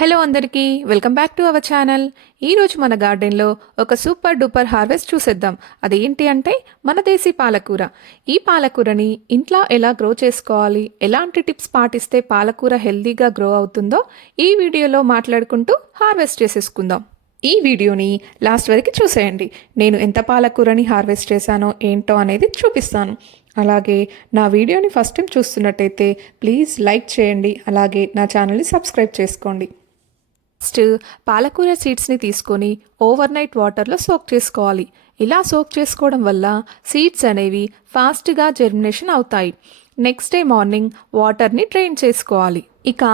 Hello అందరికీ welcome back to our channel. ఈరోజు మన గార్డెన్లో ఒక సూపర్ డూపర్ హార్వెస్ట్ చూసేద్దాం. అదేంటి అంటే మన దేశీ పాలకూర. ఈ పాలకూరని ఇంట్లో ఎలా గ్రో చేసుకోవాలి, ఎలాంటి టిప్స్ పాటిస్తే పాలకూర హెల్దీగా గ్రో అవుతుందో ఈ వీడియోలో మాట్లాడుకుంటూ హార్వెస్ట్ చేసేసుకుందాం. ఈ వీడియోని లాస్ట్ వరకు చూసేయండి. నేను ఎంత పాలకూరని హార్వెస్ట్ చేశానో ఏంటో అనేది చూపిస్తాను. అలాగే నా వీడియోని ఫస్ట్ టైం చూస్తున్నట్టయితే ప్లీజ్ లైక్ చేయండి. అలాగే నా ఛానల్ని సబ్స్క్రైబ్ చేసుకోండి. ఫస్ట్ పాలకూర సీడ్స్ని తీసుకొని ఓవర్ నైట్ వాటర్లో సోక్ చేసుకోవాలి. ఇలా సోక్ చేసుకోవడం వల్ల సీడ్స్ అనేవి ఫాస్ట్గా జెర్మినేషన్ అవుతాయి. నెక్స్ట్ డే మార్నింగ్ వాటర్ని డ్రైన్ చేసుకోవాలి. ఇక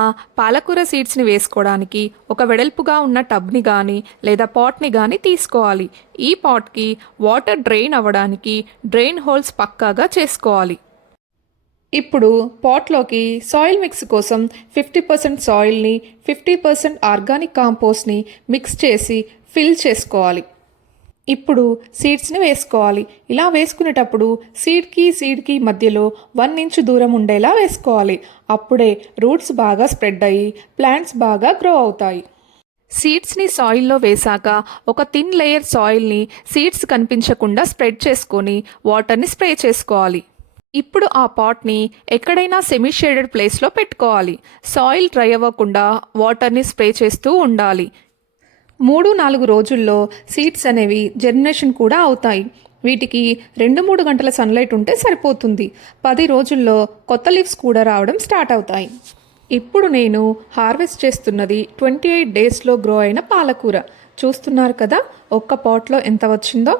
పాలకూర సీడ్స్ని వేసుకోవడానికి ఒక వెడల్పుగా ఉన్న టబ్ని కానీ లేదా పాట్ని కానీ తీసుకోవాలి. ఈ పాట్కి వాటర్ డ్రైన్ అవ్వడానికి డ్రైన్ హోల్స్ పక్కాగా చేసుకోవాలి. ఇప్పుడు పాట్లోకి సాయిల్ మిక్స్ కోసం 50% సాయిల్ని 50% ఆర్గానిక్ కాంపోస్ట్ని మిక్స్ చేసి ఫిల్ చేసుకోవాలి. ఇప్పుడు సీడ్స్ని వేసుకోవాలి. ఇలా వేసుకునేటప్పుడు సీడ్కి మధ్యలో 1 ఇంచ్ దూరం ఉండేలా వేసుకోవాలి. అప్పుడే రూట్స్ బాగా స్ప్రెడ్ అయ్యి ప్లాంట్స్ బాగా గ్రో అవుతాయి. సీడ్స్ని సాయిల్లో వేశాక ఒక థిన్ లేయర్ సాయిల్ని సీడ్స్ కనిపించకుండా స్ప్రెడ్ చేసుకొని వాటర్ని స్ప్రే చేసుకోవాలి. ఇప్పుడు ఆ పాట్ని ఎక్కడైనా సెమీ షేడెడ్ ప్లేస్లో పెట్టుకోవాలి. సాయిల్ డ్రై అవ్వకుండా వాటర్ని స్ప్రే చేస్తూ ఉండాలి. 3-4 రోజుల్లో సీడ్స్ అనేవి జెర్మినేషన్ కూడా అవుతాయి. వీటికి 2-3 గంటల సన్లైట్ ఉంటే సరిపోతుంది. 10 రోజుల్లో కొత్త లీవ్స్ కూడా రావడం స్టార్ట్ అవుతాయి. ఇప్పుడు నేను హార్వెస్ట్ చేస్తున్నది 28 డేస్లో గ్రో అయిన పాలకూర. చూస్తున్నారు కదా ఒక్క పాట్లో ఎంత వచ్చిందో.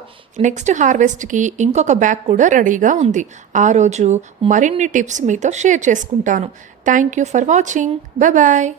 నెక్స్ట్ హార్వెస్ట్కి ఇంకొక బ్యాగ్ కూడా రెడీగా ఉంది. ఆ రోజు మరిన్ని టిప్స్ మీతో షేర్ చేసుకుంటాను. Thank you for watching. Bye.